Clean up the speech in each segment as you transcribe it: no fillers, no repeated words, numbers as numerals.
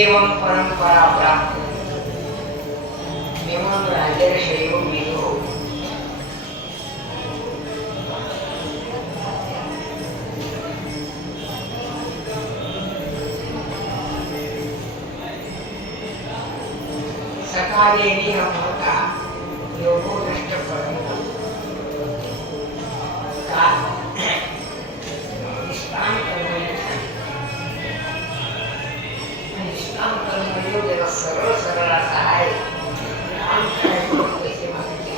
एवं परंपरा प्राप्त एवं राजर्षयो विदो सकाले होता योगो नष्ट परम का निष्काम कर्मयोग सरळ सरळ असा आहे. काम करायचं पैसे मागते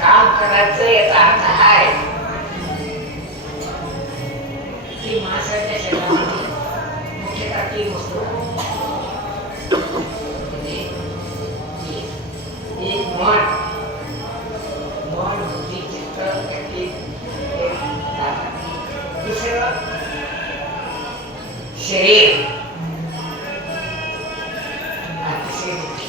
काम करायचं याचा अर्थ आहे की माणसाच्या शरीरामध्ये मुख्यतः तीन वस्तू एक मन बुद्धी चित्त दुसरं शरीर तिसरी बुद्धी.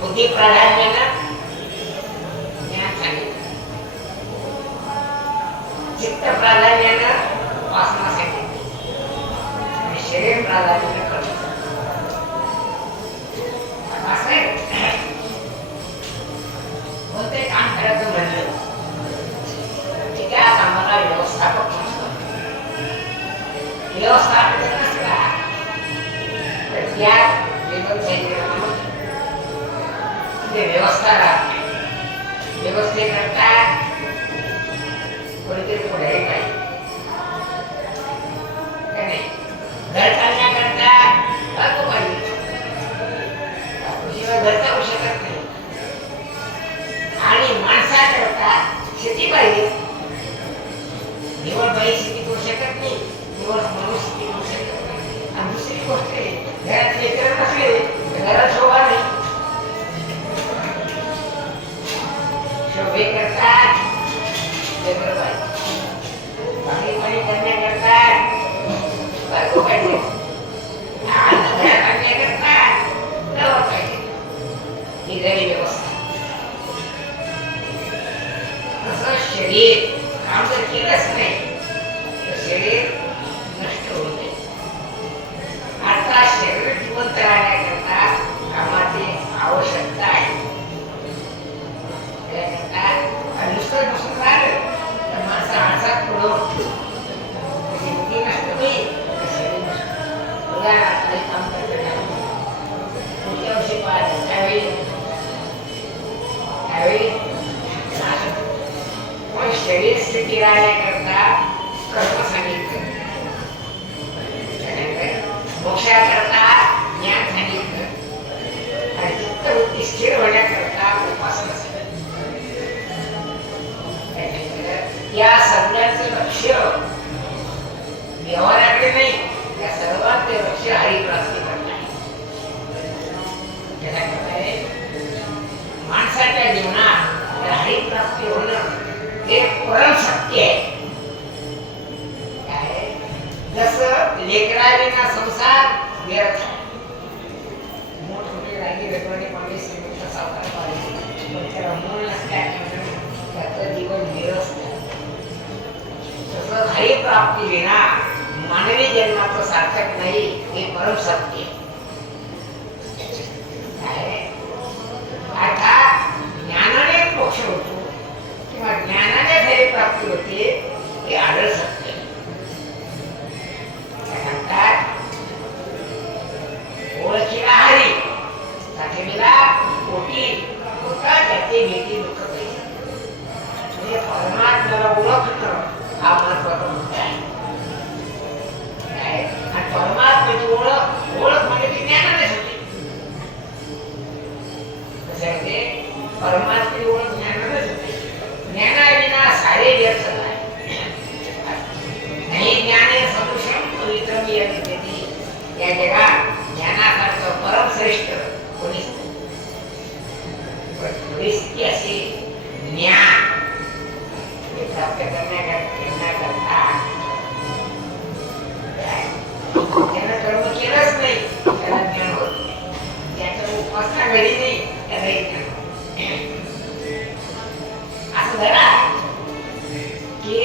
बुद्धी प्राधान्यानं ज्ञान सांगितलं, चित्त प्राधान्यानं वासना सांगितली आणि शरीर प्राधान्यानं कर्म. कोणते काम करायचं म्हणलं की त्या कामाला व्यवस्थापक नसतो. व्यवस्थापक नसला तर त्या व्यवस्था राहते. व्यवस्थेकरता कोणीतरी पुढारी पाहिजे का नाही. घर चालण्याकरता बायको पाहिजे, बायकोशिवाय घर चालू शकत नाही. आणि माणसाकरता शेती पाहिजे. निवड बाई शेती करू शकत नाही, निवड माणूस शेती करू शकत नाही. आणि दुसरी गोष्ट घरात लेकरं नसले घरात शोभा नाही. शोभेकरता लेकरं पाहिजे, पाणी करण्याकरता बायको पाहिजे, घरात आणण्याकरता नवर पाहिजे. ही झाली व्यवस्था. शरीर काम जर केलंच नाही तर शरीर नष्ट होऊ नये. आता शरीर जिवंत राहण्याकरता कामाची आवश्यकता आहे. नुसतं बसून राहिलं तर माणसं आळसात पडून बुद्धी नष्ट होईल, शरीर नष्ट. उदाहरणार्थ काही काम करताना पुढच्या वर्षी पाहिजे त्यावेळी शरीर स्थिती राहण्याकरता कर्म सांगितलं, मोक्षाकरता ज्ञान सांगितलं आणि चित्तवृत्ती स्थिर होण्याकरता उपासना सांगितलं. या सगळ्यांचं लक्ष व्यवहाराकडे नाही, या सर्वांचे लक्ष हरिप्राप्ती करणे आहे. माणसाच्या जीवनात हरिप्राप्ती होणं हे परम सत्य आहे. जसं लेकराविना संसार व्यर्थ आहे. मोठमोठे रागी रजवाडे पाहिजे, श्रीमंत सावकार पाहिजे, पण त्याला मूळ नसल्यामुळे त्याचं जीवन निरस आहे. तसं हरिप्राप्ती विना मानवी जन्माचं सार्थक नाही, हे परम सत्य आहे. अर्थात ज्ञानाने मोक्ष होतो किंवा ज्ञानाने हरिप्राप्ती होते, हे आढळ सत्य. म्हणतात ओळखीला हरी साठेला कोटी होता त्याचे भेटी दुःख पैसे. म्हणजे परमात्म्याला ओळखणं हा महत्वाचा मुद्दा आहे. आणि परमात्म्याची ओळख म्हणजे ती ज्ञानानेच होते. कसं आहे ते परमात्म्याची ओळख ज्ञानानेच होते. ज्ञानाविना सारे व्यर्थ आहे. नाही ज्ञाने सदृशम पवित्रम यज्ञेति. या जगात ज्ञानासारखं परम श्रेष्ठ कोणीच परिस्थिती असे ज्ञान प्राप्त करण्याकरता त्यानं कर्म केलंच नाही, त्याला ज्ञान होत नाही. त्याचं उपासना घडी नाही, त्यालाही ज्ञान होत. असं झालं की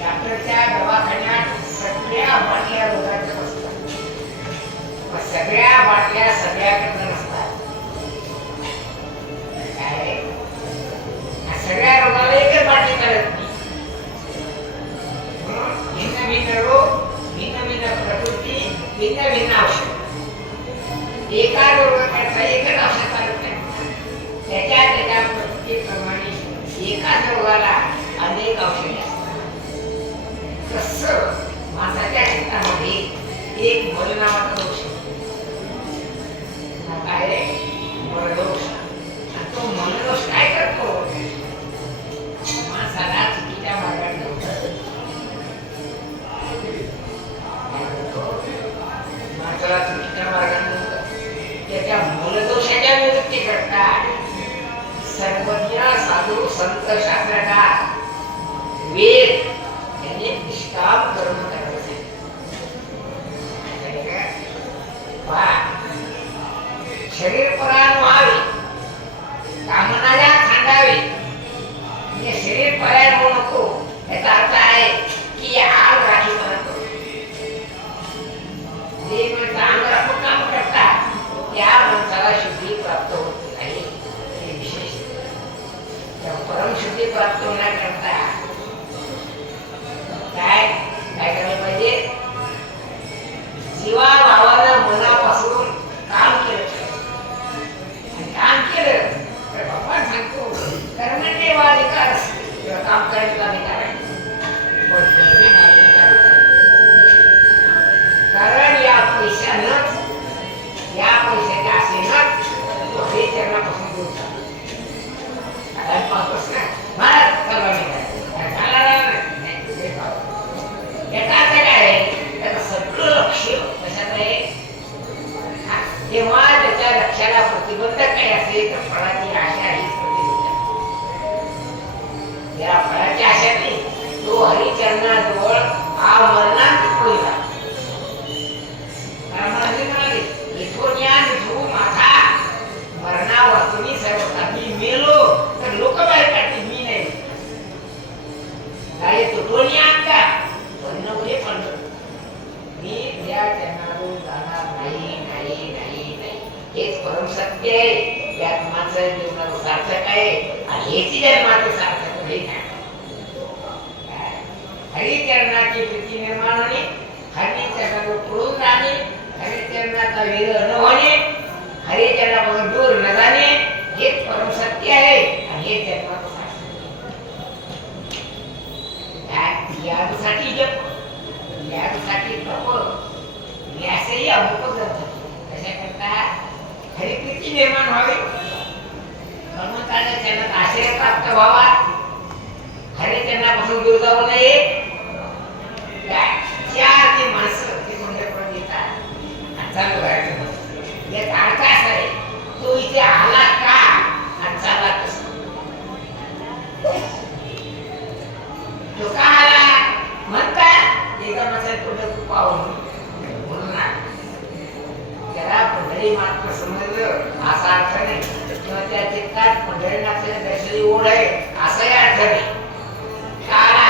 डॉक्टरच्या दवाखान्यात सगळ्या बाटल्या रोगाच्या असतात, सगळ्या बाटल्या सगळ्याकडनं नसतात. काय सगळ्या रोगाला एकच बाटली करत नाही. भिन्न भिन्न रोग, भिन्न भिन्न प्रकृती, भिन्न भिन्न औषध. एका रोगाकरता एकच औषध चालत नाही. त्याच्या प्रकृतीप्रमाणे एकाच रोगाला अनेक औषधे असतात. तसं माणसाच्या चित्तामध्ये एक मल नावाचा दोष काय मलदोष. आणि तो मलदोष काय करतो, माणसाला चुकीच्या मार्गात लावतो. माणसाला चुकीच्या मार्गात लावतो. त्याच्या मलदोषाच्या निवृत्ती करता सर्वज्ञ साधू संत शास्त्रकार वेद यांनी निष्काम कर्म करायचे. शरीर परायण व्हावे, कामनाला थांबावे. म्हणजे शरीर परायण होऊ नको, याचा अर्थ आहे की आग राखीपर्यंत जे माणसं अंग राखून काम करतात त्या माणसाला शुद्धी प्राप्त होत नाही. हे विशेष परम शुद्धी प्राप्त होण्याकरता काय काय करायला पाहिजे, जीवा भावानं मनापासून काम केलं आणि काम केलं तर भगवान सांगतो कर्मण्येवाधिकार असते. काम करायचा अधिकार आहे, कारण या पैशानंच या पैशाच्या आशेनंच तो हरिचरणापासून दूर झाला. पाहतोस ना महाराज चालवा याचा अर्थ काय आहे, त्याचं सगळं लक्ष कशात आहे. तेव्हा त्याच्या लक्षाला प्रतिबंधक काय असेल तर फळाची आशा हीच प्रतिबंधक. या फळाची आशा नाही, तो हरिचरणाजवळ हा मरणांत होईला. म्हणाले इथून या निघू माझा मरणा वाचून सर्वता. मी मेलो तर लोक बाहेर काढतील, मी नाही. काय तुटून या का पण नवरे पण मी या चरणातून जाणार नाही नाही नाही नाही. हेच परम सत्य आहे. यात माझं जीवनाचं सार्थक आहे आणि हेच जन्माचं सार्थक नाही. हरिचरणाची प्रीती निर्माण होणे, हरिचरणाला पळून जाणे, हरिचरणाचा विरह न होणे, हरिचरणापासून दूर न जाणे, हेच परम सत्य आहे आणि हेच जन्माचं सार्थक. यासाठी जप, यासाठी तप, यासही अमुक जातात. कशाकरता हरिप्रीती निर्माण व्हावी, भगवंताच्या चरणात आश्रय प्राप्त व्हावा, हरिचरणापासून दूर जाऊ नये. चार ते माणसं ते मंदिराकडे येतात आणि चालू करायचं. याचा अर्थ असा आहे, तो इथे आला का आणि चालला कसं. तो का आला म्हणतात, एका माणसाने तोंड पाहून म्हणून त्याला पंढरी मात्र समजलं असा अर्थ नाही, किंवा त्या चित्तात पंढरीनाथाच्या दर्शनी ओढ आहे असाही अर्थ नाही. का आला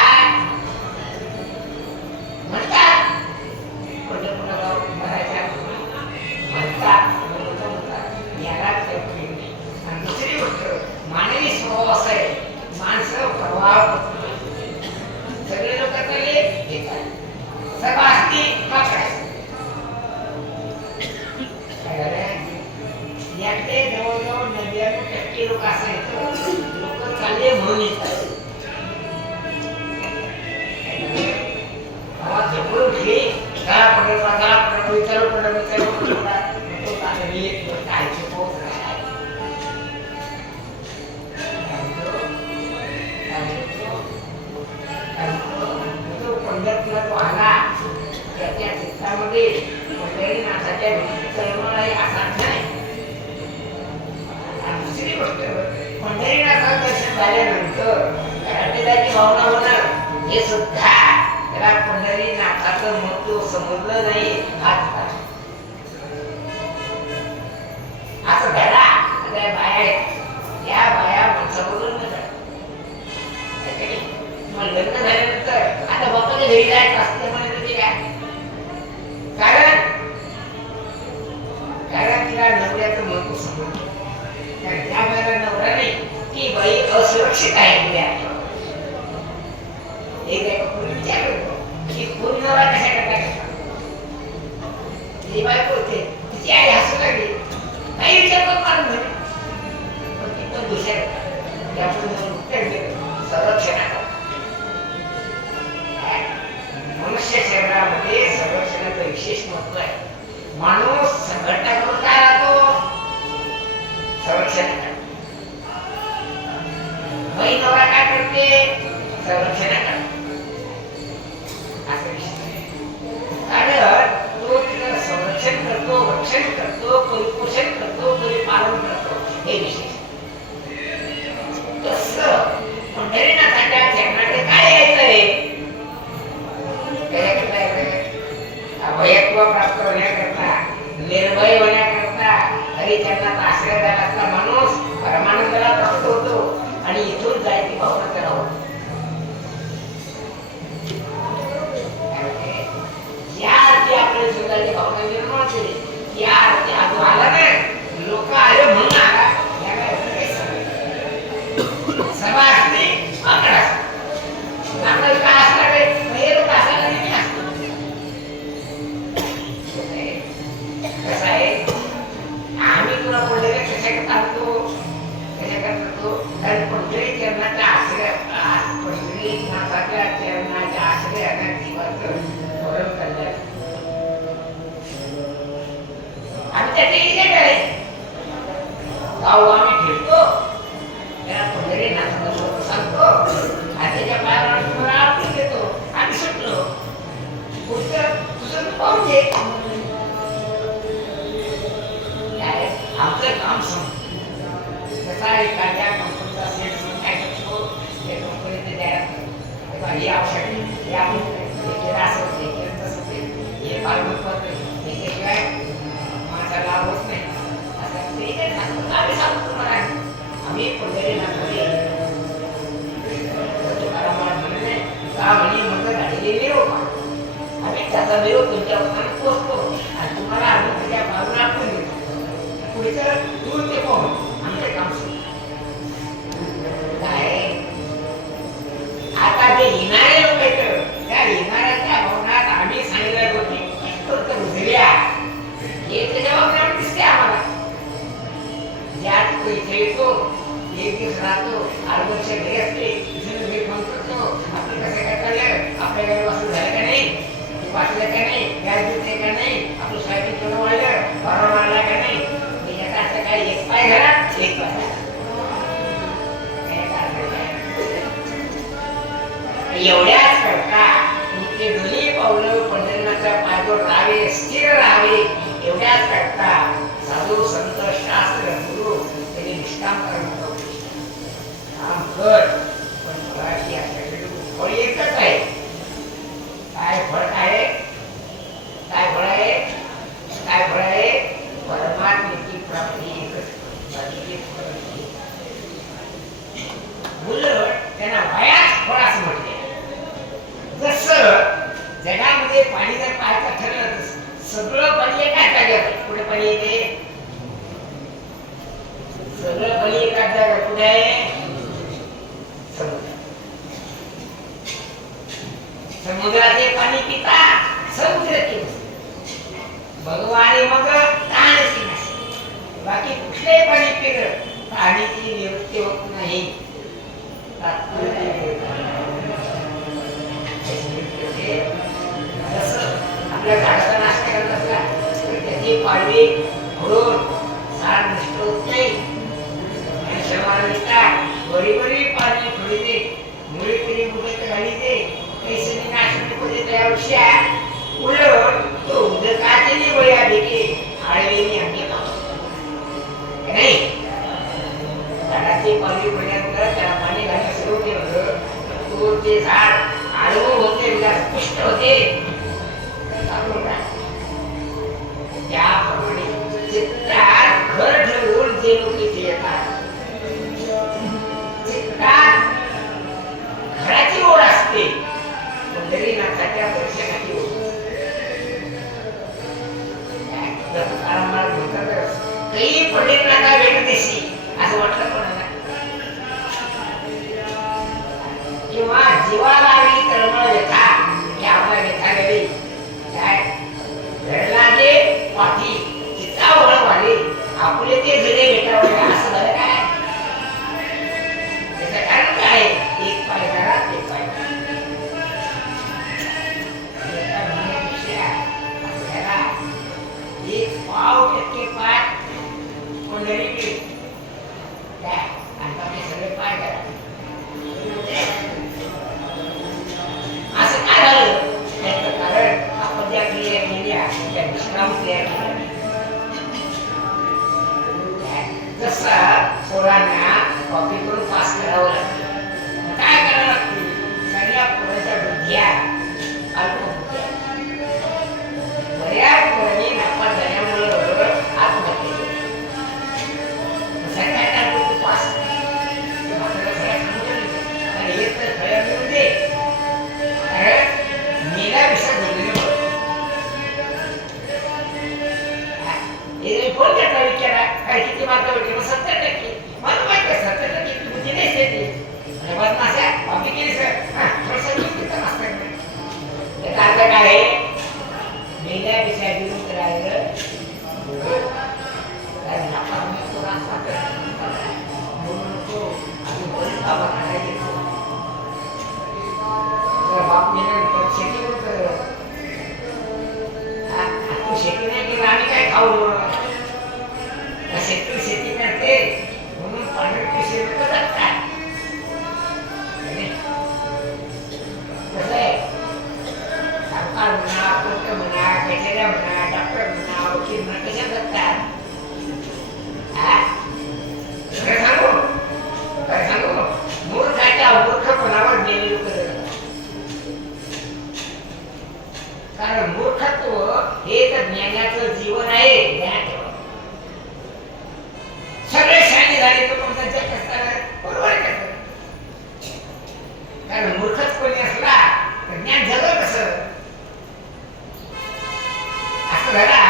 पंढरपूरला तो आला त्याच्या चित्रामध्ये पंढरीनाथाच्या तळमळही असा नाही. आणि दुसरी गोष्ट पंढरीनाथाचं दर्शन झाल्यानंतर घराण्याची भावना होणार हे सुद्धा त्याला पंढरीनाथाचं महत्व समजलं नाही. असं घडा त्या बाया या बाया माणसाबरोबर मग लग्न झाल्यानंतर आता बापाच्या घरी जायचं असते म्हणजे ते काय कारण तिला नवऱ्याचं महत्व समजलं. कारण त्या बाईला नवरा नाही ती बाई असुरक्षित आहे तिला. विचार करतो की कोणी नवरा कशा करता ती बायको होते तिची आई हसू लागली काही विचार पण मारून झाले पण ती पण दुसऱ्या त्यातून उत्तर दिलं संरक्षणाचं. मनुष्य शरीरामध्ये संरक्षणाचं विशेष महत्व आहे. माणूस संघटना करून काय राहतो संरक्षण. बाई नवरा काय करते संरक्षण करतो. असं विषय कारण तो तिला संरक्षण करतो रक्षण करतो परिपोषण करतो परिपालन करतो हे विशेष. तसं पंढरीनाथाच्या चरणाकडे काय यायचं रे अभयत्व प्राप्त होण्याकरता निर्भय होण्याकरता हरिचरणाचा आश्रय झाला असता माणूस परमानंदाला प्राप्त होतो आणि इथून जायची भावना त्याला होती. या अर्थी आपल्या जीवनाची भावना निर्माण केली. या अर्थी आज आला ना लोक आले म्हणून आला सभा असते आकडा आपल्याला काय असणार हे लोक असायला नाही असतो. कसं आहे आम्ही तुला बोललेले कशा करतो कारण पंढरी चरणाचा आश्रय पंढरीनाथाच्या चरणाच्या आश्रयाने जीवाचं स्मरण करण्यात आम्ही त्याचे गाव आम्ही फिरतो त्याला पंढरीनाथाचा शोध सांगतो आणि त्याच्या पायावर तुम्हाला आरती देतो आम्ही सुटलो पुढचं तुझं पाहून घे. आमचं काम समजतं कसा एखाद्या कंपनीचा सेट म्हणून काय करतो त्या कंपनीचे द्यायला ही आवश्यक आहे हे असं होते हे तसं होते हे फार महत्वाचं आहे याशिवाय माझा लाभ होत नाही असं ते काय सांगतो आम्ही सांगतो तुम्हाला आम्ही पंढरीनाथामध्ये म्हणले का म्हणे म्हणतं झालेली निरोप आम्ही त्याचा निरोप तुमच्या वस्ताना पोचतो आणि तुम्हाला आम्ही त्याच्या बाजूला आठवून देतो पुढे तर दूर ते पाहून आमचं काम काय आता जे येणारे लोक आहेत त्या येणाऱ्याच्या भवनात आम्ही सांगितलं होते रुजल्या हे त्याच्या बाबतीत दिसते आम्हाला. ज्यात तो इथे येतो एक दिवस राहतो 8 वर्ष घरी असते तिथे मी फोन करतो आपलं कसं काय चाललं आपल्या घरी वसूल झालं का नाही वाचलं का नाही गॅस दिसते का नाही आपलं सोयाबीन केवढं वाढलं परवा वाढला का नाही याचा असं काय एक पाय घरात एक पाय एवढ्याच करता तुमचे दोन्ही पावलं पंढरीनाथाच्या पायावर राहावे स्थिर राहावे एवढ्याच करता साधू संत शास्त्र गुरु त्यांनी निष्काम करायला काम कर पण मराठी आपल्याकडे फळ एकच आहे. काय फळ आहे काय फळ आहे काय फळ आहे परमात्मेची प्राप्ती एकच. उलट त्यांना वयाच फळ असं म्हटले. जसं जगामध्ये पाणी जर पाहायचं ठरलं तर सगळं पाणी एकाच जागेवर कुठे पाणी येते सगळं पाणी एकाच जागेवर कुठे आहे समुद्राचे पाणी पिता समुद्र भगवान मग तहानची नसते बाकी कुठले पाणी पिलं पाण्याची निवृत्ती होत नाही. जसं आपल्या झाडाचं ते पाडवे म्हणून झाड नष्ट होत नाही. बरी बरी पाणी थोडी दे मुळे तरी मुळे घाली दे कैसे नाशवली पडे त्यापेक्षा उलट तो उदकाचे बळ्या देखे आळवेनी अंगे नाही. झाडाचे पाणी पडल्यानंतर त्याला पाणी घालणं सुरू केलं तो ते झाड आडवं होते पुष्ट होते. त्याप्रमाणे चित्रात घर ठेवून जे लोक इथे येतात चित्रात घराची ओढ असते पंढरीनाथाच्या दर्शनाची ओढ. काही पंढरीनाथा भेट देशी असं वाटलं कोणाला किंवा जीवाला आली तळमळ व्यथा की आपला व्यथा गेली काय घडलागे पाठी चित्तावळ वाढे आपले ते जरे भेटावले असं झालं काय. त्याचं कारण काय एक पाय घरात एक पाय एक पाव टक्के पाय पंढरीकडे काय आणि बाकी सगळे पाय घरात. असं काय झालं त्याचं कारण आपण ज्या क्रिया केल्या त्या विश्राम क्रिया केल्या. जसं पोरांना कॉपी करून पास करावं लागतं काय करावं लागते सगळ्या पोरांच्या बुद्ध्या अल्पबुद्ध्या बऱ्याच पोरांनी नापास झाल्यामुळं आत्महत्या केली. सगळ्या टाकून पास आपल्याला सगळ्या सांगतो आणि हे तर खऱ्या मिळून दे मेला विषय बोललेलं फोन करता विचारा काय किती मार्क भेटले 70%. मला माहिती आहे 70% बुद्धी नाही येते बदमाशा कॉपी केली सर थोडंसं किती नसतं त्याचा अर्थ काय आहे मेल्या विषया विरुद्ध राहिलं काय नापास नको म्हणून नको आम्ही बोलून बाबा काढायचे बाप मेला शेती होतं तू शेती नाही केलं आम्ही काय खाऊ शेतकरी शेती करते म्हणून पांढरे लोक जगतात. कसं आहे सरकार म्हणा कोर्ट म्हणा कचेऱ्या म्हणा डॉक्टर म्हणा वकील म्हणा कशा जगतात. काय सांगू मूर्खाच्या मूर्खपणावर गेले लोक जगतात. कारण मूर्खत्व हे तर ज्ञानाचं जीवन आहे. ज्ञान सगळे शाणे झाले तो तुमचा जग असतात बरोबर आहे का. कारण मूर्खच कोणी असला तर ज्ञान जगत कसं असं झाला.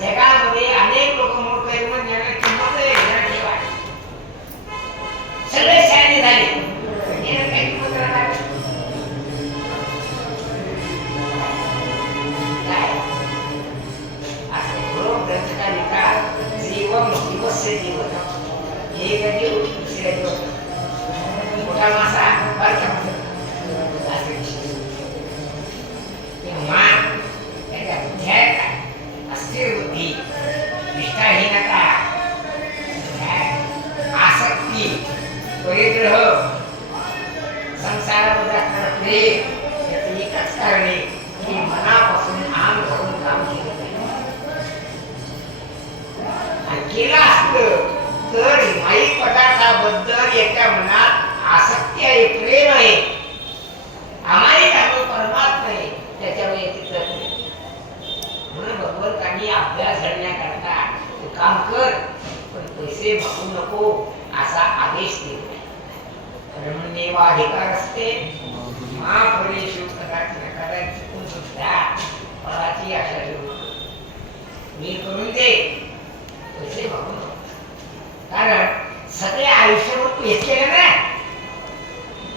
जगामध्ये अनेक लोक मूर्ख आहेत म्हणून ज्ञानाची किंमत आहे ध्यानात ठेवा. सगळे शाणे झाले ज्ञानात काय किंमत राहणार काय असं बरोबर ग्रंथकार लिहितात जीवन दिवस्य जीवन एक जीव दुसऱ्या जीवन मोठा मासा बारका मासा तेव्हा त्याच्या बुद्ध्या अस्थिर बुद्धी निष्ठाहीनता आसक्ती परिग्रह संसारामध्ये असणारा प्रेम याचं एकच कारण आहे की मनापासून आम घालून काम केलं केला असतं तर माईक पदार्थाबद्दल याच्या मनात आसक्ती आहे प्रेम आहे. आम्हाही त्यामुळे परमात्मा आहे त्याच्यावर याची नाही. म्हणून भगवंतांनी अभ्यास घडण्याकरता तू काम कर पण पैसे मागू नको असा आदेश दिला. कर्मण्येवाधिकार असते महाफळेषु कदाचित करायची चुकून सुद्धा फळाची आशा ठेवू मी करून दे पैसे मागू नको. कारण सगळे आयुष्यभर तू घेतलेलं ना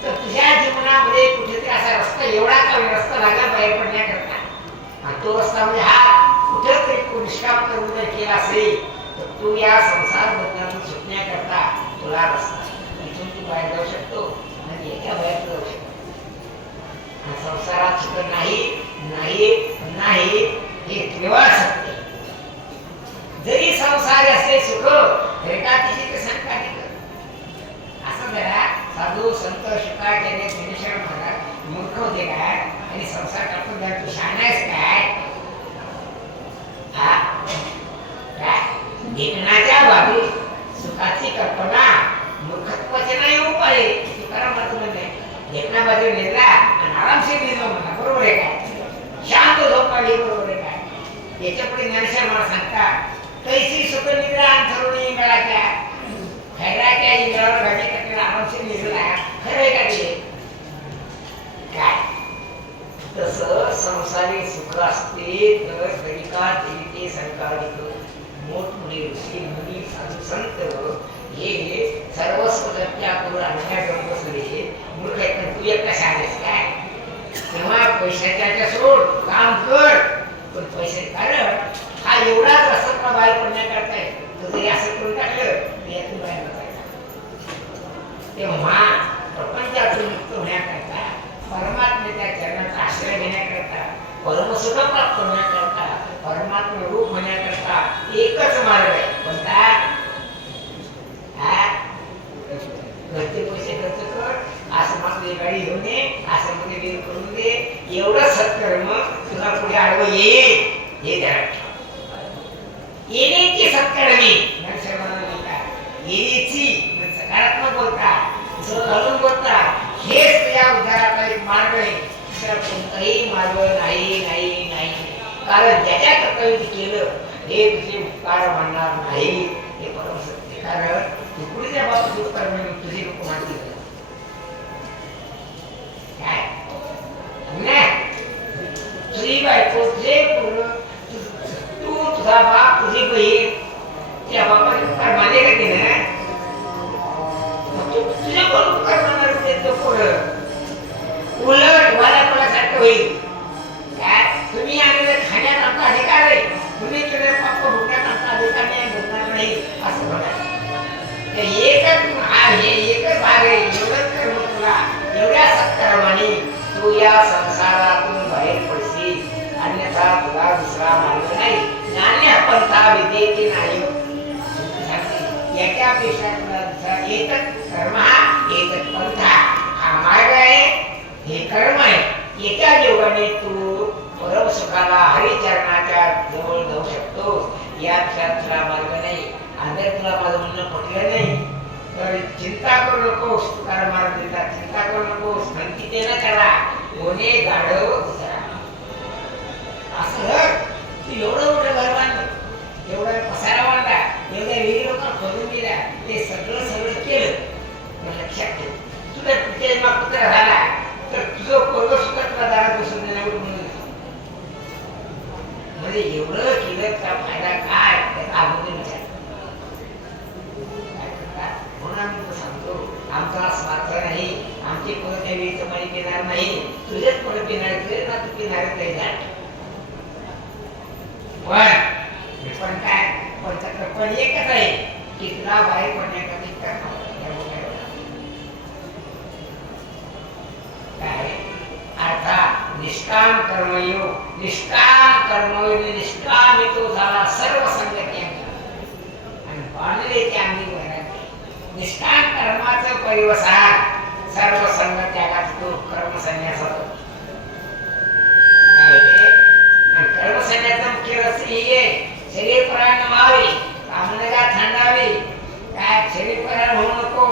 तर तुझ्या जीवनामध्ये कुठेतरी असा रस्ता एवढा का रस्ता लागला बाहेर पडण्याकरता आणि तो रस्ता म्हणजे हा कुठेतरी तू निष्काम करून जर केला असेल तर तू या संसार बंधनातून सुटण्याकरता तुला रस्ता इथून तू बाहेर जाऊ शकतो आणि एका बाहेर जाऊ शकतो. संसारात सुख नाही नाही नाही हे केवळ सत्य सुख रेखातीशी ते संकाधिक. असं जरा साधू संत शुकाचार्य ज्ञानेश्वर महाराज मूर्ख होते काय आणि संसार टाकून जर तू शहाणा आहेस काय? ढेकणाच्या बाबी सुखाची कल्पना मूर्खत्वाचे नाही उपाय. तुकाराम महाराज म्हणले ढेकणा बाजू नेला आणि आरामशीर नेलो म्हणा. बरोबर आहे काय? शांत झोप काढली. बरोबर आहे काय? याच्या पुढे ज्ञानेश्वर महाराज सांगतात तैसी सुख निद्रा अंथरुणी इंगळाच्या खैराच्या इंगळावर गाडी टाकलेला आरामशीर निघला. खरं आहे का ते? काय तसं संसारी सुख असते तर कलिका देवी संकारिक मोठमोठे ऋषी मुनी साधू संत हे सर्वस्व त्याग करून अन्याय करून बसले मूर्ख आहेत. तू एकटा सांगेस काय? तेव्हा पैशाच्या सोड काम कर पण पैसे कारण हा एवढाच असं बाहेर पडण्याकरता आहे. तो जरी असं करून टाकलं यातून बाहेर पडायला. तेव्हा प्रपंचातून मुक्त होण्याकरता परमात्म्याच्या चरणाचा आश्रय घेण्याकरता परमसुख प्राप्त होण्याकरता परमात्मा रूप होण्याकरता एकच मार्ग आहे. कोणता? घरचे पैसे खर्च कर, आश्रमातली गाडी घेऊन ये, आश्रमामध्ये वीर करून दे, एवढं सत्कर्म तुला पुढे आडवं येईल. हे ध्यानात येण्याची सत्कर्मी येण्याची सकारात्मक बोलता घालून बोलता हेच या उद्धाराचा एक मार्ग आहे. दुसरा कोणताही मार्ग नाही नाही नाही. कारण ज्याच्या कर्तव्य केलं हे तुझे उपकार म्हणणार नाही. हे परम सत्य. कारण तू पुढच्या बाबतीत उपकार म्हणून तुझे लोक मानतील काय? तुझी बायको तुझे तू तुझा बाप तुझी बहीण त्या बापाचे उपकार माने का ते ना? तुझे कोण उपकार मानणार ते पोरं? उलट वाला कोणासारखं होईल काय? तुम्ही आलेले खाण्यात आमचा अधिकार आहे. तुम्ही केले पाप भोगण्यात आमचा अधिकार नाही भोगणार नाही असं बघा. एकच भाग आहे. एवढंच कर्म तुला एवढ्या सत्कर्माने तू या संसारातून बाहेर पडशील. अन्यथा तुला दुसरा मार्ग नाही. नान्य पंथा विद्येचे नाही. याच्यापेक्षा तुला दुसरा एकच कर्म एकच पंथा हा मार्ग आहे. हे कर्म आहे. एका योगाने तू परम सुखाला हरिचरणाच्या जवळ जाऊ शकतोस. या तुला मार्ग नाही. जर तुला माझं म्हणणं पटलं नाही तर चिंता करू नकोस. तुकाराम महाराज देतात चिंता करू नकोस. संचितेनं करा कोणे गाढव दुसरा. असं तू एवढं मोठं घर बांधलं, एवढा पसारा बांधला, एवढ्या विहिरी लोक खोदून दिल्या, ते सगळं केलं. मग लक्षात ठेव तुला तुझ्या जन्मात पुत्र झाला तर तुझं पोरग सुद्धा तुला दारात बसून देण्यावर म्हणून म्हणजे एवढं केलं त्याचा फायदा काय त्याचा अगोदर विचार. म्हणून आम्ही सांगतो आमचा स्वार्थ नाही. आमची पोरं त्या वेळीचं पाणी पिणार नाही. तुझेच पोरं पिणार तुझे ना तू पिणार काही झाड पण काय पण एकच आहे की तुला बाहेर पडण्यासाठी काय अर्थात निष्काम कर्मयोग. निष्काम कर्मयोग निष्काम येतो झाला सर्व संगती आणि बांधलेच्या अंगी निष्काम कर्माचं परिवसान सर्व संग त्यागात तो कर्म संन्यास होतो. आणि कर्म संन्यासाचा मुख्य रस ही आहे शरीर परायण व्हावे, कामनेला थंडावे. काय शरीर परायण होऊ नको,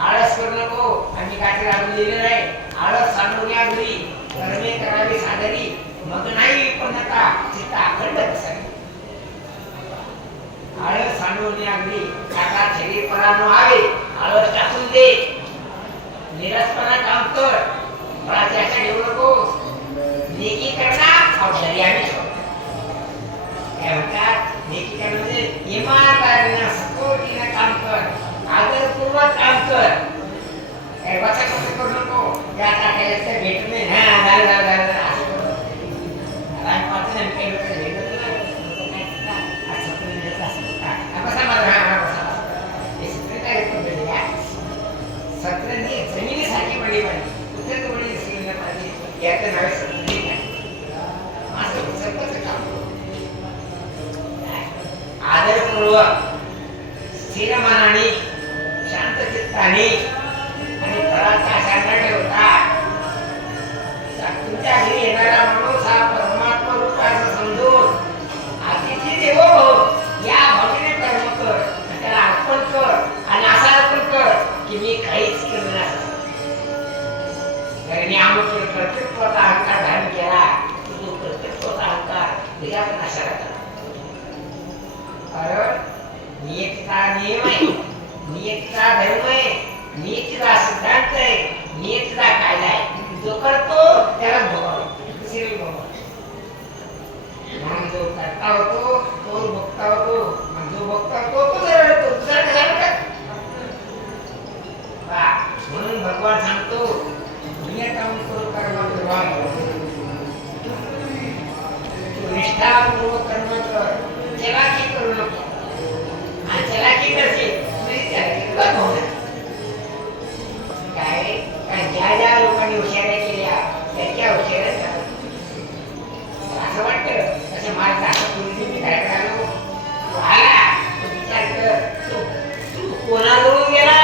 आळस करू नको. आम्ही काय लागून लिहिलं नाही आळस सांडवण्या घरी कर्मे करावी सादरी मग नाही विपन्नता चित्त अखंड असावी. आळस सांडवण्या घरी आता शरीर परायण व्हावे, आळस टाकून दे, निरसपणा काम कर, प्राच्याच्या घेऊ नकोस. नेकी करणार औषधी आम्ही काय म्हणतात नेकी करणं म्हणजे इमानदारीनं सपोर्टीनं काम कर, आदरपूर्वक काम कर. काय बसा कसं करू नको त्या टाकायचं भेटू नये. हा झालं असं करू आम्ही पाहतो ना काही लोक भेटत ना असं बसा माझं हा बसा हे सत्र काय सत्रांनी जमिनीसारखी पडली पाहिजे. कुठे तेवढी दिसली पाहिजे याचं नाव सत्र नाही. असं सत्राचं काम आदरपूर्वक तरी आपण कशाला करतो? कारण नियतीचा नियम आहे, नियतीचा धर्म आहे, नियतीचा सिद्धांत आहे, नियतीचा कायदा आहे. जो करतो त्याला भोगावं, दुसरी भोगावं. म्हणून जो करता होतो तो भोगता होतो, जो भोगता होतो तो रडतो. दुसरा कशाला रडत? म्हणून भगवान सांगतो नियतम कुरु कर्म कुर्वन्, निष्ठापूर्वक कर्म कर, चलाकी करू नको. आणि चलाकी करशील म्हणजे त्याला होणार काय? कारण ज्या ज्या लोकांनी हुशाऱ्या केल्या त्याच्या हुशाऱ्या असं वाटतं. तसे मला पूर्वी मी काय करालो, तू आला तू विचार कर, तू कोणाजवळून गेला?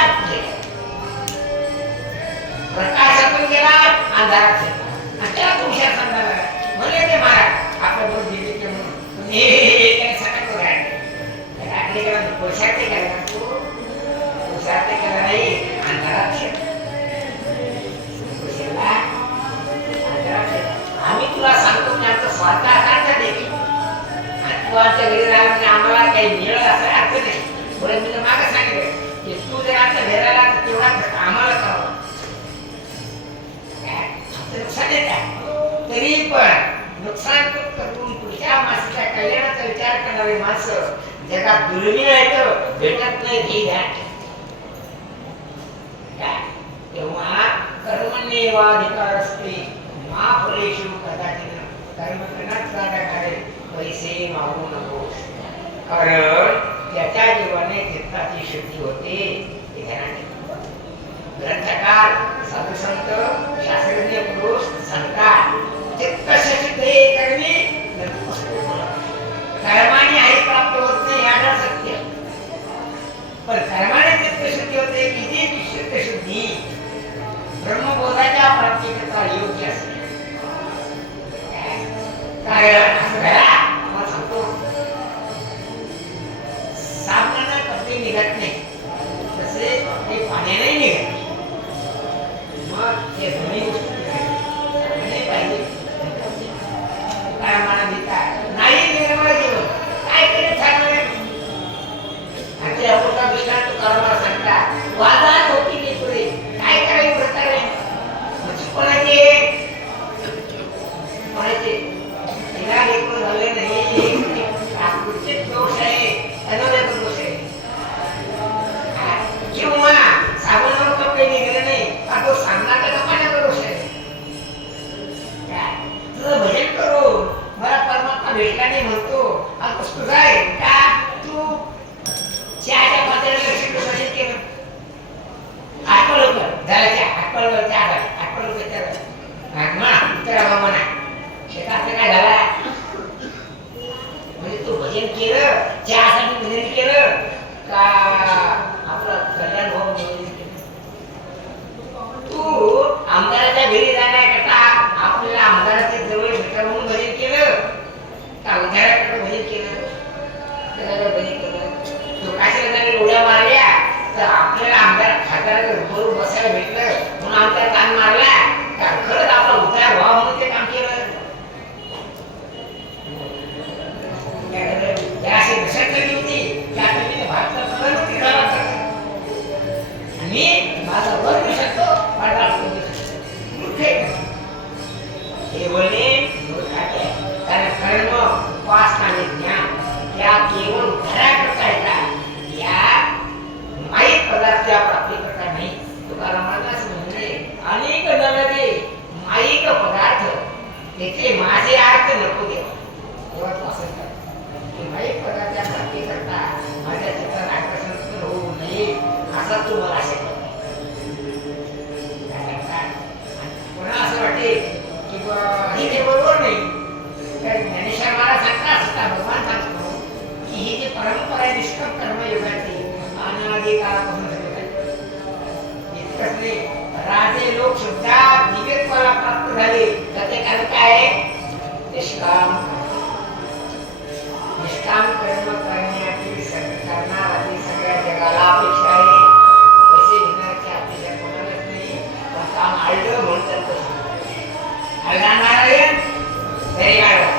प्रकाशातून गेला अंधारात गेला आणि त्याला हुशार समजायला म्हणले ते महाराज आपल्या बरोबर दिले की म्हणून हे सकाळ राहिले केला हुशार ते केला, तू हुशार ते केला नाही अंधारात आम्ही तुला सांगतो की आमचा स्वार्थाचा देखील आणि तू आमच्या घरी राहिला आम्हाला काही मिळत असा अर्थ नाही. म्हणून मी तर मागे सांगितलं की तू जर आमच्या घरी राहिला तर तेवढा आम्हाला करावं. नुकसान येत आहे तरी पण नुकसान करून पुढच्या माणसाच्या कल्याणाचा विचार करणारे माणसं जगात दुर्मिळ आहेत, भेटत नाही. हे ध्यान तेव्हा कर्मण्येवाधिकार असते मा फलेषु कदाचिन, कर्म करण्यात कार्य पैसे मागू नको. कारण त्याच्या जीवाने चित्ताची शुद्धी होते. हे ध्यानात ठेवा. ग्रंथकार साधू संत शास्त्रज्ञ पुरुष सांगतात चित्त शुद्धी करणे कर्माने आई प्राप्त होत नाही याला सत्य, पण कर्माने चित्त शुद्धी होते. किती चित्त शुद्धी ब्रह्मबोधाच्या प्राप्तीकरता योग्य असते. कारण असं घडा मला सांगतो साबणानं कपडे निघत नाही तसे ते पाण्याने निघत. मग ते दोन्ही गोष्टी नाही पाहिजे. काय मला देतात नाही निर्मळ जीवन काय केलं चांगलं आणि अपुरा विश्रांत कर्माला सांगतात वादात होती ते पुढे काय करायचं म्हणता रे कोणाचे तिला लेकरं झाले नाही कुठचे दोष आहे अनोख्याचा दोष आहे किंवा साबणावर कपडे निघाले नाही का तो सांगण्याचा कपाण्याचा दोष आहे. तुझं भजन करू मला परमात्मा भेटला नाही म्हणतो आता तुझा आहे का? तू चहाच्या पातळीला लक्ष भजन केलं आठवण लवकर झाल्याच्या आठवण लवकर आठवण लवकर उत्तरा बाबा नाही शेतात काय झाला म्हणजे तू भजन केलं चहासाठी भजन केलं का आपलं कल्याण भाऊ भजन केलं? तू आमदाराच्या घरी जाण्याकरता आपल्याला आमदाराच्या जवळ भेटा म्हणून भजन केलं का उद्याकडे भजन केलं? भजन केलं तू काशाला जाणे उड्या मारल्या तर आपल्याला आमदार खासदाराच्या बरोबर बसायला भेटलं म्हणून आमदार ताण मारला का खरंच आपला उद्धार व्हावा म्हणून ते काम केलं? अशी दशा केली होती त्या कधीने भारतात प्रधानमंत्री झाला आणि माझा वर देऊ शकतो माझा हे बोलणे मूर्खाचे कारण कर्म उपासना आणि ज्ञान त्या केवळ उद्धाराकरता येतात या माईक पदार्थाच्या प्राप्तीकरता नाही. तुकारामांनाच म्हणणे अनेक नव्हे माईक पदार्थ त्याचे माझे अर्थ नको देवा तेव्हा तू असं कर की माईक पदार्थाच्या प्राप्तीकरता माझ्या चित्ताला आकर्षण होऊ नये असा तू मला शिकव. कोणाला असं वाटते की हे बरोबर नाही तर ज्ञानेश्वर महाराज सांगतात सुद्धा भगवान सांगतो की ही जी परंपरा आहे निष्काम कर्मयोगाची अनादी काळापासून इतकंच नाही राजे लोक सुद्धा दिव्यत्वाला प्राप्त झाले तर ते कारण काय निष्काम कर्म करण्याची करणारी सगळ्या जगाला अपेक्षा आहे. पैसे घेण्याची अपेक्षा कोणालाच नाही पण काम आडलं म्हणतात आळला नारायण घरी आळला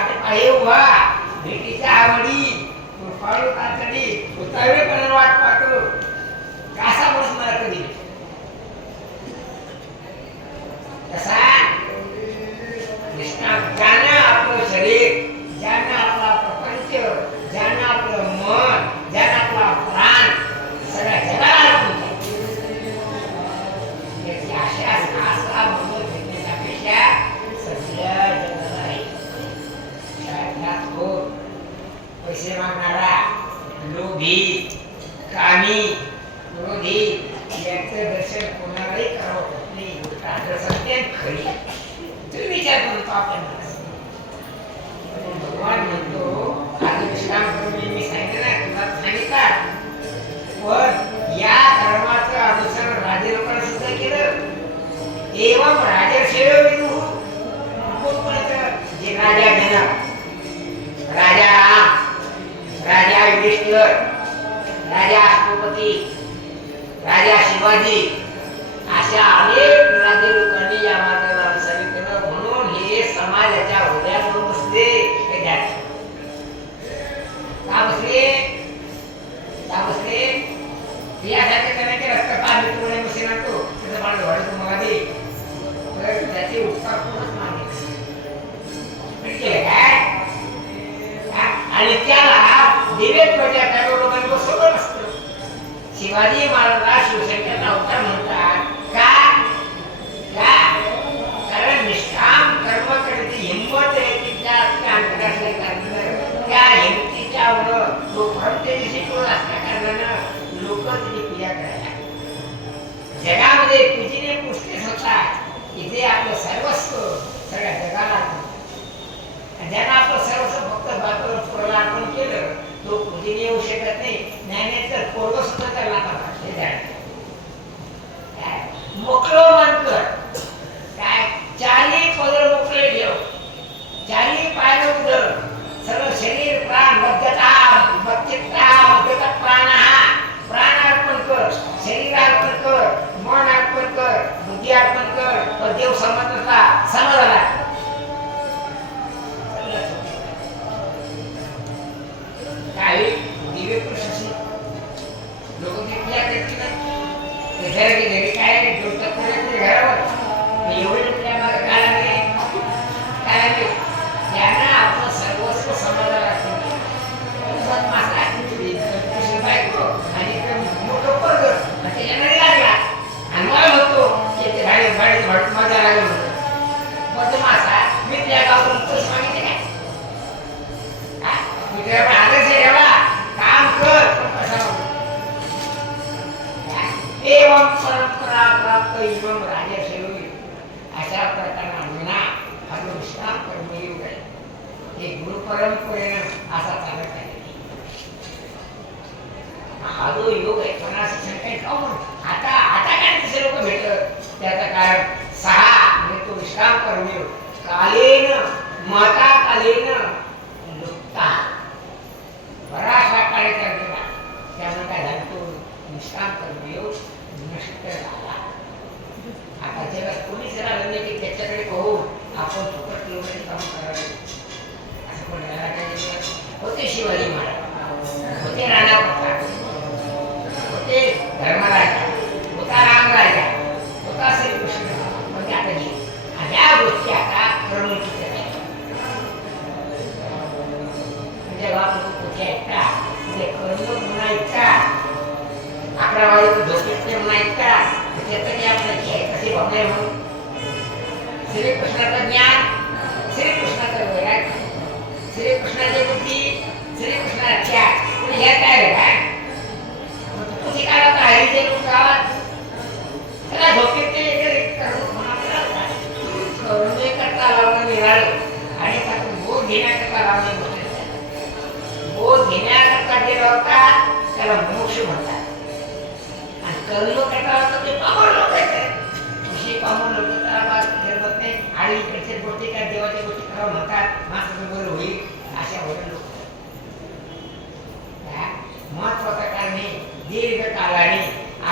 वाट पाहे उभा भेटीच्या आवडी कृपाळू तातडी उतावळेपणाने वाट पाहतो कसा बसणार कधी कसा कृष्णा ज्यानं आपलं शरीर ज्यानं आपला प्रपंच ज्यानं आपलं मन ज्यानं आपला प्राण सगळ्या जगाला अर्पण याची आशा असा म्हणून भेटण्यापेक्षा सगळ्या जगाला आहे पैसे मागणारा लोभी कामी क्रोधी यांचं दर्शन कोणालाही करावं नाही गोष्ट सत्य खरी तुम्ही विचार करतो आपण भगवान म्हणतो आज विश्राम करून मी सांगितलं ना तुला सांगितलं पण या धर्माचं अनुसरण राजे लोकांना सुद्धा केलं एवं राजर्षयो विदुः जे राजा घेणार राजा राजा युधिष्ठिर राजा अष्टपती राजा शिवाजी अशा अनेक राजे लोकांनी या मार्गाला अनुसरण केलं म्हणून हे समाजाच्या हृदयात बसले का बसले का बसले यासाठी करण्याचे रक्तपात मिटवणे बसे लागतो त्याचं मला धोडायचं मग आधी तर त्याचे उपकार कोणच मागे काय आणि त्याला दिवेत पडल्या त्या लोकांनी बसवलं नसतं शिवाजी महाराजांना शिवसेनेचा अवतार म्हणतात का का कारण निष्काम कर्म करण्याची हिंमत आहे तिच्या अंतरातल्या कारणानं त्या हिमतीच्यावर तो प्रत्येक पूर्ण असल्या कारणानं लोक तिची पूजा करायला जगामध्ये पूजेने पुष्टीच होतात इथे आपलं सर्वस्व सगळ्या जगाला ज्यांना आपलं सर्वस्व फक्त बाजूला पोराला अर्पण केलं तो पूजेने येऊ शकत नाही ज्ञानेतर पोरग सुद्धा त्याला पाहतात हे जाण मोकळं मन कर काय चारी पदर मोकळे ठेव चारी पाय उदर सर्व शरीर प्राण मध्यता मध्यता मध्यता प्राण अर्पण कर शरीर अर्पण कर मन अर्पण कर बुद्धी अर्पण कर तर देव समजला समजला काही दिव्य पुरुष लोक तिथल्या घरी काय जोडतात घरावर एवढे त्या मला काय यांना आपण सर्वस्व समाजाला बायको आणि मोठं पडलं आणि त्याच्यामध्ये लागला आणि मला म्हणतो की ते भाडे मजा लागलं म्हणतो मासा मी त्या गावातून पैसे मागितले काय मित्राला आदर्श ठेवा काम कर कसा एवं परंपरा प्राप्त एवं राजर्षी अशा प्रकारचा म्हणा हा जो विश्राम कर्मयोग आहे हे गुरु परंपरेनं असा चालत आहे हा जो योग आहे कोणाशी शंका आता आता काय तसे लोक भेटत त्याचं कारण 6 म्हणजे तो विश्राम कर्मयोग कालेन माता कालेन लुप्ता बराचसा काळ केला त्यामुळे काय झालं तो निष्काम कर्मयोग नष्ट झाला आता जगात कोणीच राहिलं नाही की त्याच्याकडे पाहून आपण फुकट लोकांनी काम करावे असं कोण होते शिवाजी महाराज होते राणा प्रताप होते धर्मराजा होता रामराजा होता श्रीकृष्ण म्हणजे आता आणि या गोष्टी आता क्रमणुकीच्या जेव्हा कुठे ऐकता म्हणजे कर्म पुन्हा ऐकता 11 वाजेपर्यंत झोपेत पुन्हा ऐकता त्याचं काही आपलं घ्याय कसे भावना म्हणून श्रीकृष्णाचं ज्ञान श्रीकृष्णाचं वैराग्य श्रीकृष्णाची बुद्धी श्रीकृष्णाचा त्याग पुढे ह्या काय रे काय तुझी काय होता हरीचे गावात त्याला झोपेत ते कर्म करता लावणं निराळं आणि त्यातून बोध घेण्याकरता लावणे बोध घेण्याकरता जे लावतात त्याला मोक्ष म्हणतात आणि कर्म करता लावतात ते पामर लोक आहेत विषय पामर लोक त्याला बात करत नाही आणि इकडचे गोष्टी काय देवाच्या गोष्टी करावं म्हणतात मात्र बरोबर होईल अशा वडील लोक महत्वाचं कारणे दीर्घकालाने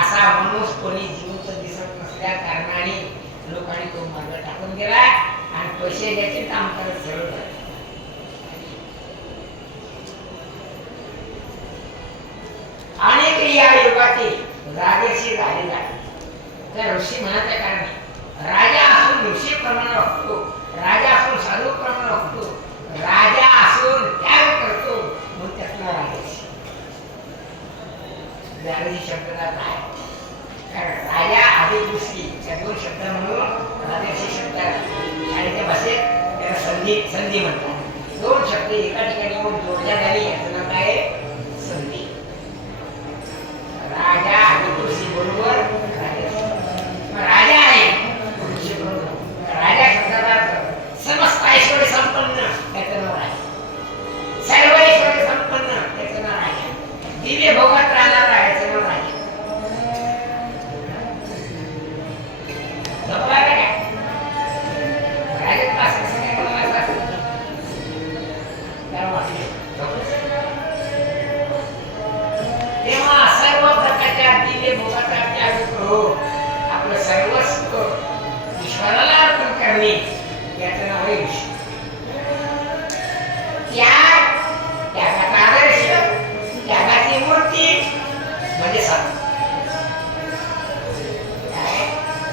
असा माणूस कोणी जिवंत दिसत नसल्या कारणाने लोकांनी तो मार्ग टाकून गेला आणि पैसे घ्यायचे काम करत ठेवलं राजर्षी झालेला त्या ऋषी म्हणायच्या कारणे राजा असून ऋषी प्रमाणे वागतो, राजा असून साधू प्रमाणे वागतो, राजा असून त्याग करतो म्हणून त्यातला राजर्षी. राजर्षी शब्दाला काय कारण राजा अधिक ऋषी त्या दोन शब्द म्हणून राजर्षी शब्द आणि त्या भाषेत त्याला संधी संधी म्हणतात. दोन शब्द एका ठिकाणी येऊन जोडल्या झाली याचं नाव काय संधी. राजा आणि ऋषी बरोबर राजा आहे ऋषी बरोबर. राजा शब्दाचा अर्थ समस्त ऐश्वर्य संपन्न त्याचं नाव राजा, सर्व ऐश्वर्य संपन्न त्याचं नाव राजा, दिव्य भोगात राहणारा याचं नाव राजा. तेव्हा सर्व प्रकारच्या दिव्य भोगाचा त्याग करून आपलं सर्वस्व ईश्वराला अर्पण करणे याचं नाव आहे ईश्वर. त्याग, त्यागाचा आदर्श, त्यागाची मूर्ती म्हणजे साधू.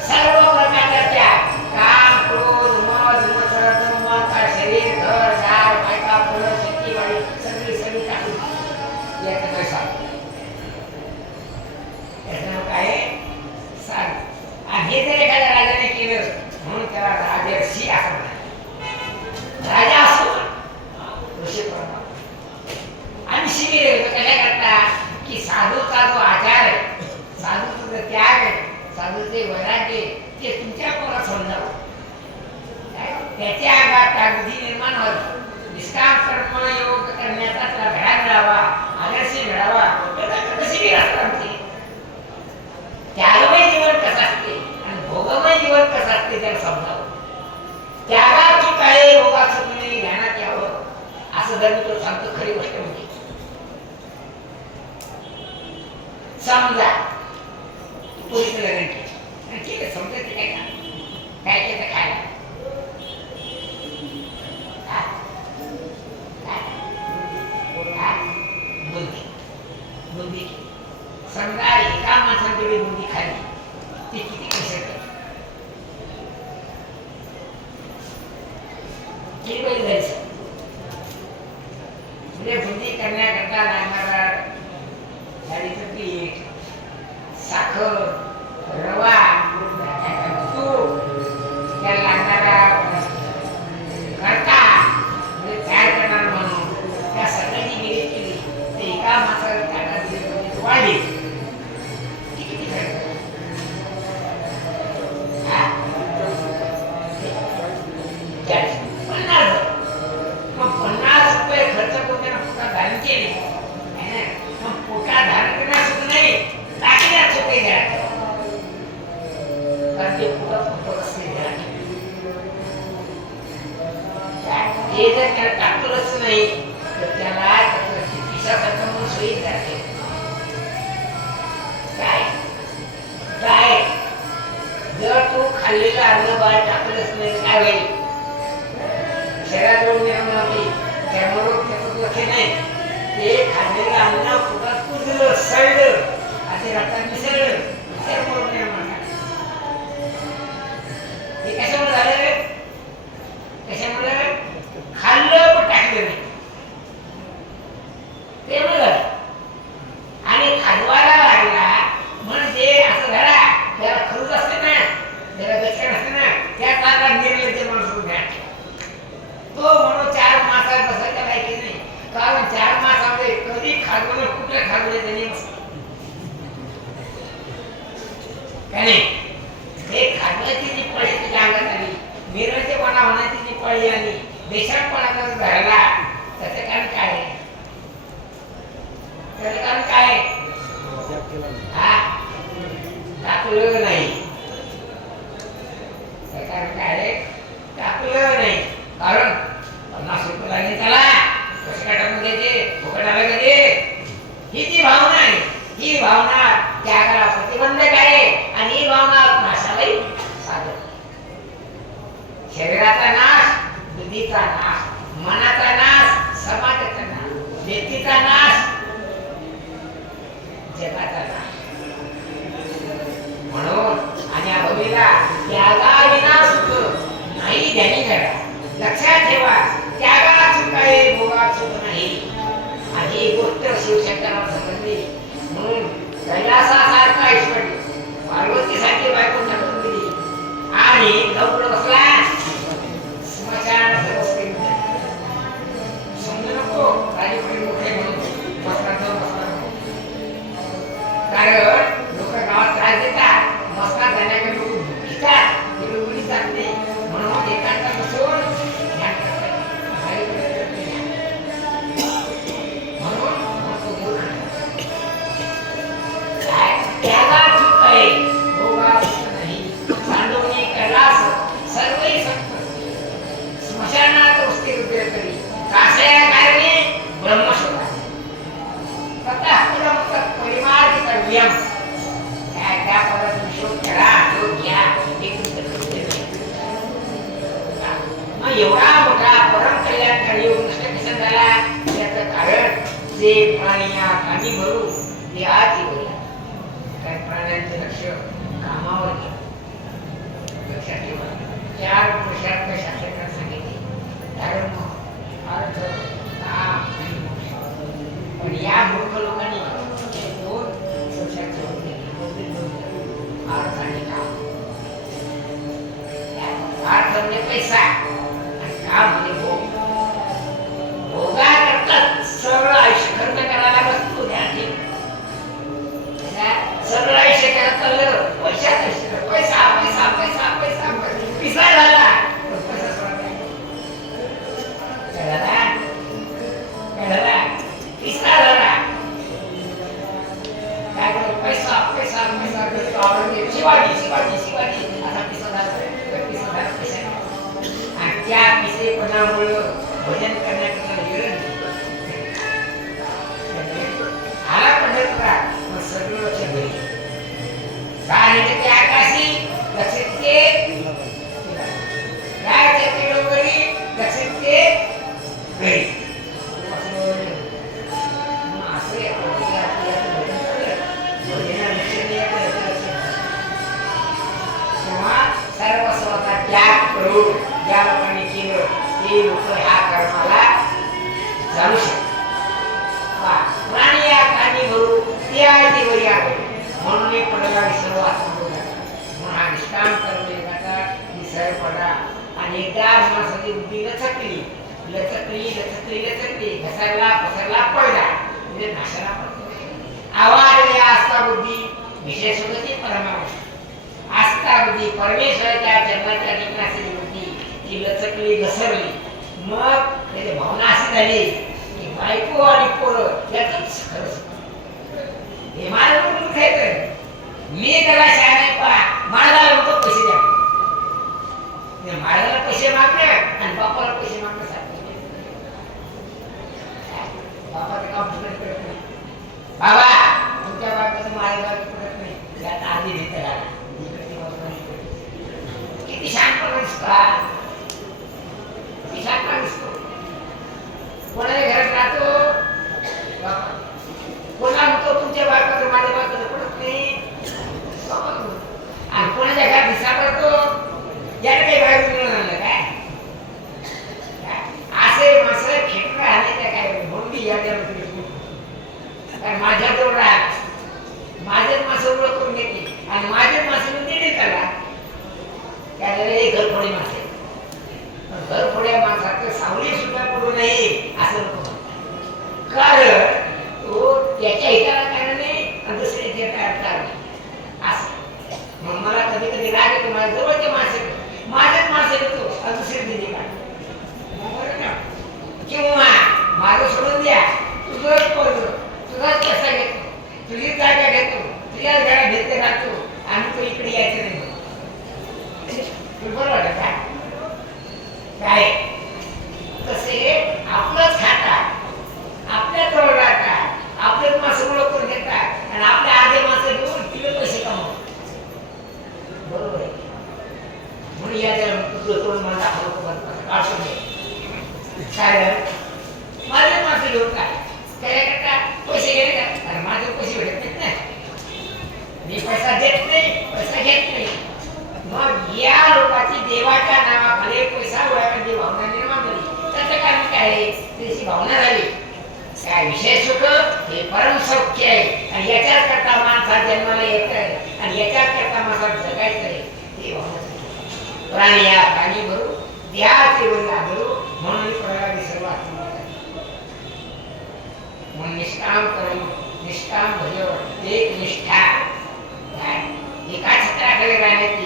सर्व प्रकारचा त्याग, काम, क्रोध, मद, मत्सर, ममता, शरीर, घर, दार, बायका, मुलं, शेतीवाडी सगळी सगळी टाकून याचं नाव साधू. याचं नाव काय साधू. आणि हे जर एखाद्या राजाने केलं म्हणून त्याला राजर्षी असं म्हणतात. राजा असो ऋषी प्रमाण. आणि शिबिर कशा करता की साधूचा जो आचार आहे, साधूचा जो त्याग आहे, साधूचे वैराग्य ते तुमच्या पोरात समजावं, त्याच्या अंगात त्यागबुद्धी निर्माण व्हावी, निष्काम कर्म योग करण्याचा त्याला धडा मिळावा, आदर्श मिळावा. शिबिर असतं आमचे. त्यागमय जीवन कसं असते आणि भोगमय जीवन कसं असते त्याला समजावं. त्यागात चूक आहे, भोगात चूक नाही, ध्यानात यावं असं जर मी तुला सांगतो. खरी गोष्ट म्हणजे समजा पोरीचं लग्न केलं, ठीक आहे, समजा ते काय काय केलं खायला बुंदी बुंदी समजा एका माणसाने जेवढी बुंदी खाल्ली ती किती पैसे किती पैसे जायचं म्हणजे बुंदी करण्याकरता लागणारा डाळीचं पीठ, साखर, रवा, तूप, त्याला लागणारा घरटा म्हणजे तयार करणार म्हणून त्या सगळ्यांनी बेरीज केली ते एका माणसाला ताटात दिली वाढली किती खर्च. मग 50 रुपये खर्च कोणत्या पोटात धारण केले, मग पोटात धारण करण्यास सुद्धा नाही टाकण्यात चुके द्या कारण ते पोटात पोटत असले द्या ते जर त्याला टाकलंच नाही तर त्याला पिसासारखं म्हणून शहीद जाते. काय काय जर तू खाल्लेलं अन्न बाहेर टाकलंच नाही काय होईल? शरीरात रोग निर्माण होते, त्यामुळे त्याचं लक्ष नाही. ते खाल्लेलं अन्न पोटात कुजलं, सळलं, आणि रक्तात मिसळलं, त्यामुळे रोग निर्माण झाला. हे कशामुळे झालं? कशामुळे? खाल्लं पण टाकलं नाही त्यामुळे झालं. आणि खाजवायला लागला म्हणजे असं झाला त्याला खरूच असते ना, त्याला दक्षिण असते ना, त्या काळात निर्लज्ज माणूस घ्या तो म्हणून 4 मासात बसायच्या लायकी नाही. कारण 4 मासामध्ये कधी खाजवलं कुठे खाजवले त्यांनी नको राजपुरी मोठे म्हणून मस्तान जाऊन बसणार कारण लोक गावात त्रास देतात मस्तान जाण्याकडे लोक भिजतात ते लोक जात नाही म्हणून एकांत बसून ध्यान करतात म्हणून त्याला चूक आहे भोगा नाही सांडवणे कैलास सर्वही संपत्ती स्मशानात वस्ती रुद्र करी कासया कारणे ब्रह्मशोधा तथा पुरमुक्त परिमार्गितव्यम त्या पदाचा शोध करा शोध घ्या मग एवढा मोठा परम कल्याणकारी योग नष्ट कसा झाला याचं कारण जे प्राणिया कामी भरू ते आत येऊया काय प्राण्यांचे लक्ष कामावर घ्या लक्षात ठेवा 4 पुरुषार्थ शास्त्रात सांगितले धर्म अर्थ काम आणि मोक्ष पण या मूर्ख लोकांनी 2 पुरुषार्थ सोडून अर्थ आणि काम अर्थ म्हणजे पैसा आणि काम म्हणजे भोग भोगा करतात सरळ आयुष्य खर्च करायला बसतो ध्यान ठेव सरळ आयुष्य करत चाललं पैशात पैसा पैसा पैसा पैसा पिसा झाला पैसा सोडला पिसा झाला काय करतो पैसा पैसा पैसा करतो औरंगजेब शिवाजी शिवाजी शिवाजी आता पिसा झाला पैसा आणि त्या पिसेपणामुळे भजन करण्याकरता विरत आला पंढरपुरात मग सगळं लक्ष घरी काय ते आकाशी लक्षात ते काय ते डोंगरी लक्षात ते घरी असे तेव्हा सर्व स्वतः त्याग करून ज्या लोकांनी केलं ते लोक ह्या कर्माला जाणू शकतात प्राणी या कामी भरू ते आहे ते वरी आहे म्हणून एक पडला सर्व आत्मबोध म्हणून हा निष्काम कर्म योगाचा विसर पडा आणि एकदा माणसाची बुद्धी लचकली लचकली लचकली लचकली घसरला पसरला पडला म्हणजे नाशाला पडतो आवाज या आस्था बुद्धी विशेष होती परमावश्यक आस्था बुद्धी परमेश्वराच्या जन्माच्या ठिकाणी बुद्धी ती लचकली घसरली मग त्याची भावना अशी झाली की बायको आणि पोरं यातच खरंच हे मला कुठून खायचं मी त्याला शाळेत मला म्हणतो पैसे द्या मला पैसे मागणे आणि बापाला पैसे मागणं सांगतो बापाचं काम करत नाही बाबा तुमच्या बापाचं माझ्या पडत नाही यात आधी भेटायला किती शांतपणा दिसतो किती शांतपणा दिसतो कोणाच्या घरात राहतो कोणाला म्हणतो तुमच्या बापाचं माझ्या बापाचं पडत नाही आणि कोणाच्या घरात दिसा पडतो याला काही बाहेर मिळून काय असे माणसं खेळ राहिले त्या काय म्हणून या कारण माझ्याजवळ राहा माझेच माणसं ओळख करून घेतली आणि माझेच माणसं देणे त्याला त्याला घरफोडे माणसे घरफोड्या माणसात सावली सुद्धा पडू नये असं नको कारण तो त्याच्या हिताला कारण नाही आणि दुसऱ्या हिताला कारण नाही असं मग मला कधी कधी राग येतो माझ्या जवळचे माणसं माझ्याच माणसं येतो आणि दुसरे दिली किंवा माझं सोडून द्या तुझंच पडतो तुझाच पैसा घेतो तुझीच जागा घेतो तुझ्याच घरात भेटते राहतो आणि तो इकडे यायचं नाही बरोबर काय काय तसे आपलंच खातात आपल्या जवळ राहतात आपलेच माणसं ओळख करून घेतात आणि आपल्या आधी माणसं घेऊन तिथे पैसे कमवतात बरोबर आहे म्हणून या करून मला दाखवतो काय माझे माणसं घेऊन काय करता पैसे गेले का अरे माझे पैसे भेटत नाही मी पैसा देत नाही पैसा घेत नाही मग या लोकांची देवाच्या नावाखाली पैसा गोळ्यामध्ये भावना निर्माण झाली त्याचं कारण काय आहे त्याची भावना झाली काय विशेष सुख हे परम सौख्य आहे आणि याच्याच करता माणसा जन्माला येत आहे आणि याच्याच करता माणसाला जगायचं आहे हे भावना प्राणी या प्राणी भरू देहाचे वरी आदरू म्हणून प्रणाली सर्व आत्मबोध म्हणून निष्काम कर्म निष्काम भजव एक निष्ठा काय एका छत्राखाली राहण्याची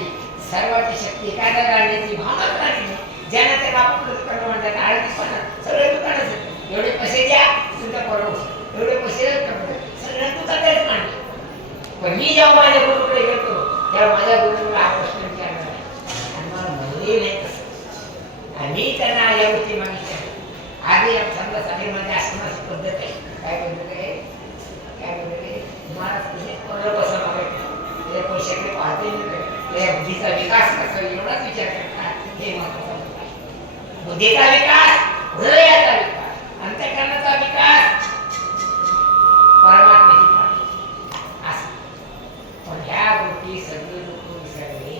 सर्वाची शक्ती एका जागी राहण्याची भावना राहण्याची ज्यांना ते बापू कर्म म्हणतात आळतीपणा सगळे दुकानच एवढे पैसे द्या तुमचा परवड एवढे पैसे सगळ्या दुकानच मांडले पण मी जेव्हा माझ्या गुरुकडे गेलो तेव्हा माझ्या गुरुला हा प्रश्न विचारला आणि मला म्हणले नाही तसं आणि मी त्यांना या गोष्टी मागितल्या आधी समजा सगळीमध्ये आश्रमाची पद्धत आहे काय पद्धत आहे काय पद्धत आहे तुम्हाला तुझे परत कसं मागायचं त्या पैशाकडे पाहते त्या बुद्धीचा विकास कसा एवढाच विचार करतात हे महत्त्वाचं आहे बुद्धीचा विकास हृदयाचा विकास अंतःकरणाचा विकास परमात्म्याची प्राप्ती असं पण ह्या गोष्टी सगळे लोक विसरले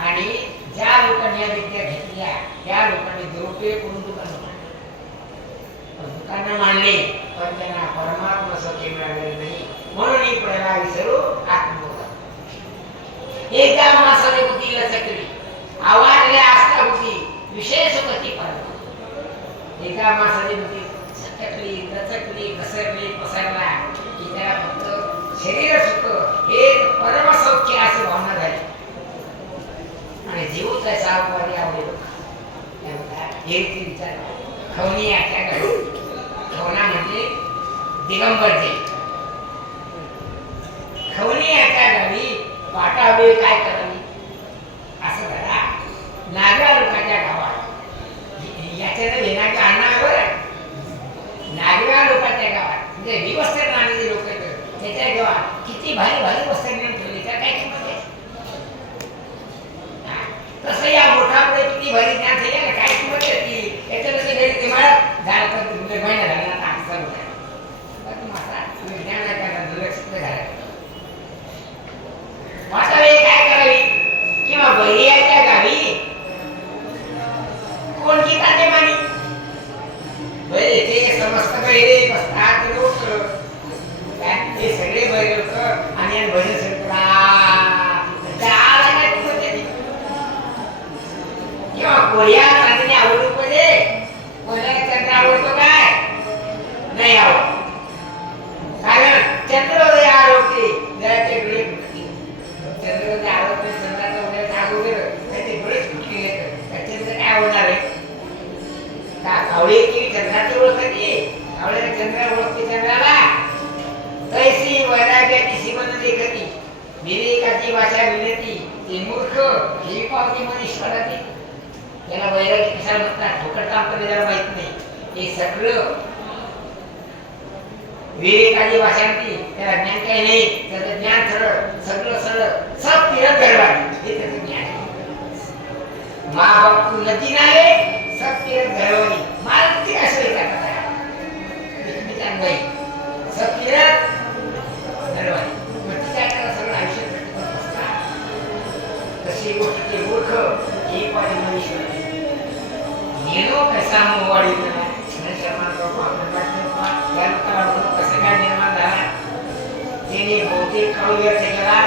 आणि ज्या लोकांनी या विद्या घेतल्या त्या लोकांनी दुरुपयोग करून दुकानं मांडले पण त्यांना परमात्मा स्वतः मिळालेले नाही म्हणून ही प्रला विसरू आत्मबोध एकदा मासाने बुद्धी लचकली आवाजले आस्था होती विशेष गती परमात्मा एकदा मासाने बुद्धी सटकली लचकली घसरली पसरला की त्याला फक्त शरीर सुख हे परमसौख्य अशी भावना झाली आणि जीव त्याचा अपवादी आवडेल हे विचार खवणी याच्या खवना म्हणजे दिगंबर देव खवणी याच्या गावी पाटावे काय करावी असं करा नागा लोकांच्या गावात याच्यानं घेण्याचं अन्नावर नागव्या लोकांच्या गावात म्हणजे विवस्त्र नाण्याचे लोक त्याच्या गावात किती भारी भारी वस्त्र नेऊन ठेवली त्या काय किंमत आहे तसं या मोठापुढे किती भारी ज्ञान ठेवले काय किंमत आहे याच्यानंतर घरी ते माळत झाला तर तुमचे महिना झाला ना आता होत आहे तुम्हाला तुम्ही ज्ञान ऐकायला दुर्लक्षित झालं आता वेळ काय करावी किंवा बहियाच्या गावी कोण गीता ते मानी बरे ते समस्त बहिरे बसतात लोक ते सगळे बहिरे लोक आणि भजन सरकला काय किंवा कोरिया चांदणी आवडतो पाहिजे कोणाला चंद्र आवडतो काय नाही आवडत कारण चंद्रोदय आरोग्य जराचे डोळे चंद्रोदय आवडत नाही चंद्राचा उदय जाग वगैरे त्याचे डोळे फुटले चंद्र काय होणार आहे का कावळे की चंद्राची ओळखते कावळ्याला चंद्र ओळखते चंद्राला तैसी वैराग्याची सीमन देखती विवेकाची भाषा विनती ते मूर्ख ही पावती मनीश्वराची त्याला वैराग्य कशाला म्हणतात ठोकट काम करणे त्याला माहित नाही हे सगळं विवेकाची भाषा म्हणते त्याला ज्ञान काही नाही त्याचं ज्ञान सरळ सगळं सरळ सब तीरथ घरवाडी हे त्याचं ज्ञान मा बाप तू नदी नाही सब तीरथ घरवाडी मला ते असं विचारतात नाही सब तीरथ घरवाडी मग तिच्या सगळं आयुष्य तशी गोष्ट ते मूर्ख एक वाडी मनुष्य नेलो कसा मोवाडी शर्मा या लोकांना कसं काय निर्माण झाला त्याने बहुतेक काळ व्यर्थ केला